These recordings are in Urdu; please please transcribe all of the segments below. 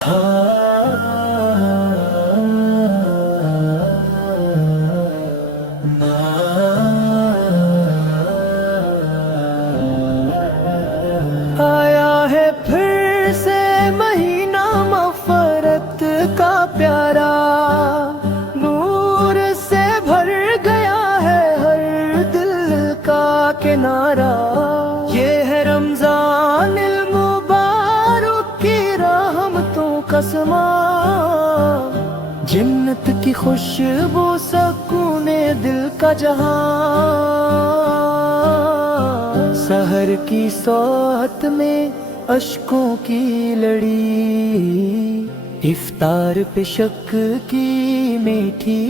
آیا ہے پھر سے مہینہ مغفرت کا پیارا، نور سے بھر گیا ہے ہر دل کا کنارہ۔ یہ ہے رمضان المبارک کی رحمتوں کا سماں، جنت کی خوشبو سکون دل کا جہاں۔ سحر کی سوات میں اشکوں کی لڑی، افطار پہ شک کی میٹھی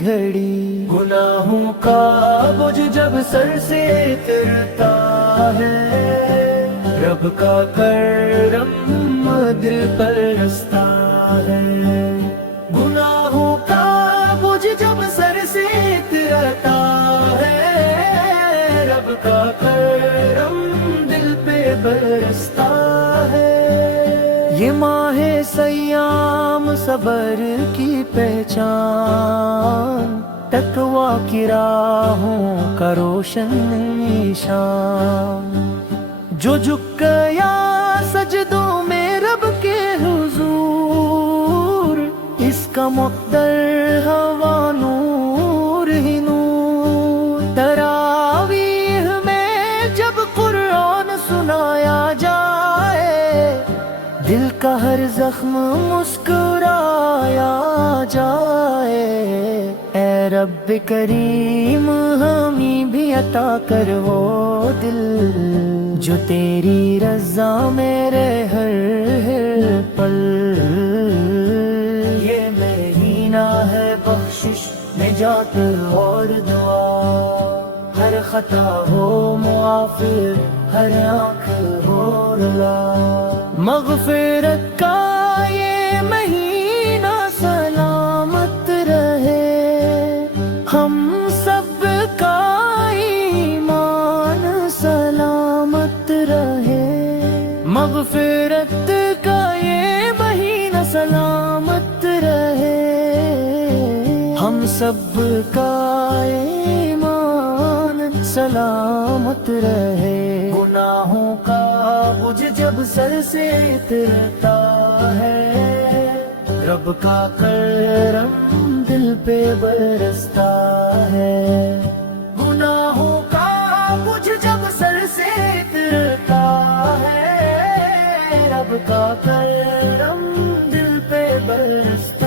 گھڑی۔ گناہوں کا بوجھ جب سر سے اترتا ہے، رب کا کرم دل پر رستا ہے۔ گناہوں کا بوجھ جب سر سے اترتا ہے، رب کا کرم دل پہ برستا ہے۔ یہ ماہ سیام صبر کی پہچان، تقویٰ کی راہوں کا روشن نشان۔ جو جھک گیا سجدوں میں رب کے حضور، اس کا مقدر ہوا نور ہی نور۔ تراویح میں جب قرآن سنایا جائے، دل کا ہر زخم مسکرایا جائے۔ اے رب کریم ہمیں بھی عطا کر وہ دل، جو تیری رضا میرے ہر پل۔ یہ مہینہ ہے بخشش نجات اور دعا، ہر خطا ہو معاف، ہر آنکھ ہو رلا۔ مغفرت کا یہ مہینہ سلامت رہے، ہم سب کا ایمان سلامت رہے۔ مغفرت کا یہ مہینہ سلامت رہے، ہم سب کا ایمان سلامت رہے۔ گناہوں کا بوجھ جب سر سے اترتا ہے، رب کا کرم دل پہ برستا ہے۔ گناہوں کا بوجھ جب سر سے اترتا ہے، رب کا کرم دل پہ برستا ہے۔